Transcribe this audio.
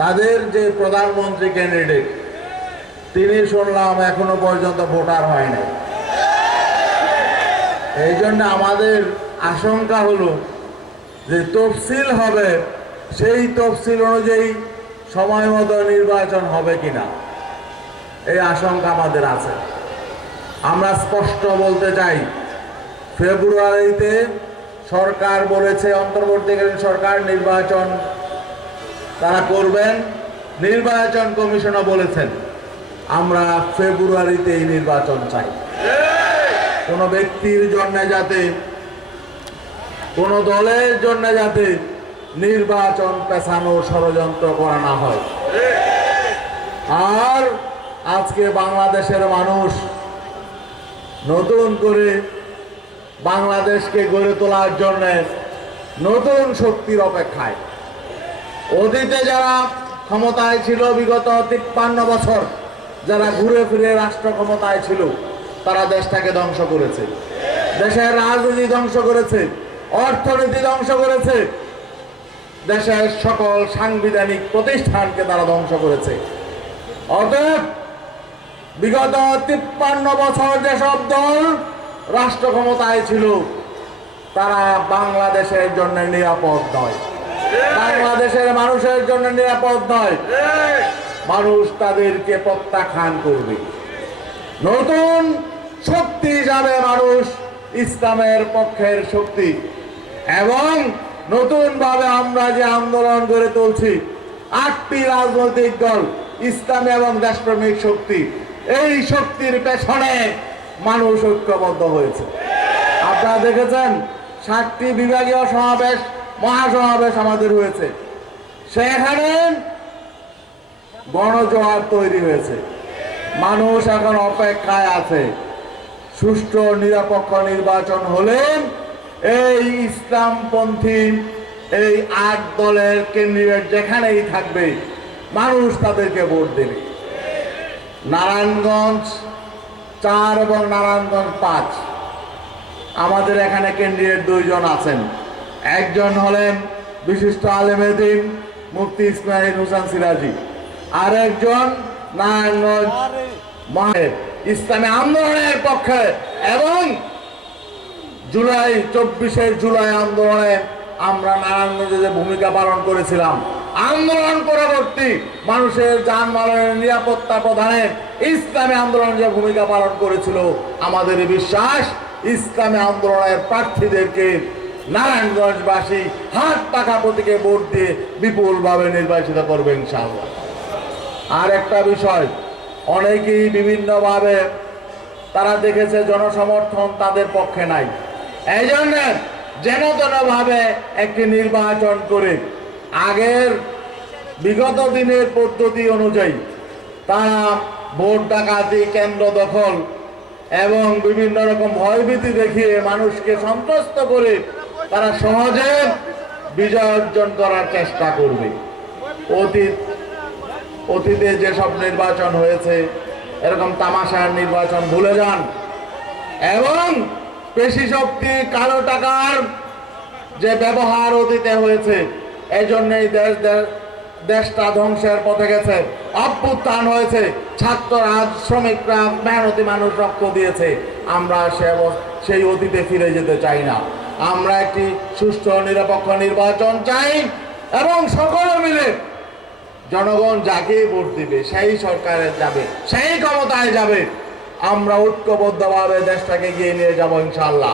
তাদের যে প্রধানমন্ত্রী ক্যান্ডিডেট তিনি শুনলাম এখনও পর্যন্ত ভোটার হয় নাই। এই জন্য আমাদের আশঙ্কা হলো যে তফসিল হবে, সেই তফসিল অনুযায়ী সময় মতো নির্বাচন হবে কিনা, এই আশঙ্কা আমাদের আছে। আমরা স্পষ্ট বলতে চাই, ফেব্রুয়ারিতে সরকার বলেছে, অন্তর্বর্তীকালীন সরকার নির্বাচন তারা করবেন, নির্বাচন কমিশনও বলেছেন, আমরা ফেব্রুয়ারিতে এই নির্বাচন চাই। কোনো ব্যক্তির জন্য যাতে, কোন দলের জন্য যাতে নির্বাচন পেছানো ষড়যন্ত্র করা না হয়। আর আজকে বাংলাদেশের মানুষ নতুন করে বাংলাদেশকে গড়ে তোলার জন্য নতুন শক্তির অপেক্ষায়। অতীতে যারা ক্ষমতায় ছিল বিগত তিপ্পান্ন বছর, যারা ঘুরে ফিরে রাষ্ট্র ক্ষমতায় ছিল, তারা দেশটাকে ধ্বংস করেছে। দেশের রাজনীতি ধ্বংস করেছে, অর্থনীতি ধ্বংস করেছে, দেশের সকল সাংবিধানিক প্রতিষ্ঠানকে তারা ধ্বংস করেছে। অতএব বিগত তিপ্পান্ন বছর যেসব দল রাষ্ট্র ক্ষমতায় ছিল, তারা বাংলাদেশের জন্য নিরাপদ নয়। বাংলাদেশের মানুষের জন্য নিরাপদ নয়। মানুষ তাদেরকে প্রত্যাখ্যান করবে। নতুন শক্তি হিসাবে মানুষ, ইসলামের পক্ষের শক্তি। এবং নতুন ভাবে আমরা যে আন্দোলন গড়ে তুলছি, আটটি রাজনৈতিক দল, ইসলাম এবং দেশপ্রেমিক শক্তি, এই শক্তির পেছনে মানুষ ঐক্যবদ্ধ হয়েছে। আপনারা দেখেছেন, সাতটি বিভাগীয় সমাবেশ মহাসমাবেশ আমাদের হয়েছে। সেখানে গণজোয়ার তৈরি হয়েছে। মানুষ এখন অপেক্ষায় আছে। সুষ্ঠু নিরপেক্ষ নির্বাচন হলে এই ইসলামপন্থী, এই আট দলের ক্যান্ডিডেট যেখানেই থাকবে, মানুষ তাদেরকে ভোট দেবে। নারায়ণগঞ্জ চার এবং নারায়ণগঞ্জ পাঁচ। আমাদের এখানে ক্যান্ডিডেট দুইজন আছেন। একজন হলেন বিশিষ্ট আলেমেদিন মুফতি ইসমাইল হোসেন সিরাজি। আর। একজন নারায়ণগঞ্জ ইসলামী আন্দোলনের পক্ষে এবং জুলাই চব্বিশে জুলাই আন্দোলনে আমরা নারায়ণগঞ্জে যে ভূমিকা পালন করেছিলাম আন্দোলন পরবর্তী মানুষের যানবাহনের নিরাপত্তা প্রদানে ইসলামী আন্দোলন যে ভূমিকা পালন করেছিল আমাদের বিশ্বাস ইসলামী আন্দোলনের প্রার্থীদেরকে নারায়ণগঞ্জবাসী হাত পাকা প্রতীকে ভোট দিয়ে বিপুলভাবে নির্বাচিত করবে ইনশাআল্লাহ। আর একটা বিষয়, অনেকেই বিভিন্নভাবে তারা দেখেছে জনসমর্থন তাদের পক্ষে নাই। এই জন্য যেন ভাবে একটি নির্বাচন করে আগের বিগত দিনের পদ্ধতি অনুযায়ী তারা ভোট ডাকাতি কেন্দ্র দখল এবং বিভিন্ন রকম ভয়ভীতি দেখিয়ে মানুষকে সন্ত্রস্ত করে তারা সহজে বিজয় অর্জন করার চেষ্টা করবে। অতীত, অতীতে যেসব নির্বাচন হয়েছে, এরকম তামাশার নির্বাচন ভুলে যান। এবং পেশি শক্তি, কালো টাকার যে ব্যবহার অতীতে হয়েছে এই জন্যই দেশ, দেশ- দেশটা ধ্বংসের পথে গেছে। অভ্যুত্থান হয়েছে, ছাত্ররা, শ্রমিকরা, মেহনতি মানুষ রক্ত দিয়েছে। আমরা সে সেই অতীতে ফিরে যেতে চাই না। আমরা একটি সুষ্ঠু নিরপেক্ষ নির্বাচন চাই এবং সকলে মিলে জনগণ যাকে ভোট দিবে, সেই সরকারে যাবে, সেই ক্ষমতায় যাবে। আমরা ঐক্যবদ্ধভাবে দেশটাকে এগিয়ে নিয়ে যাব ইনশাল্লাহ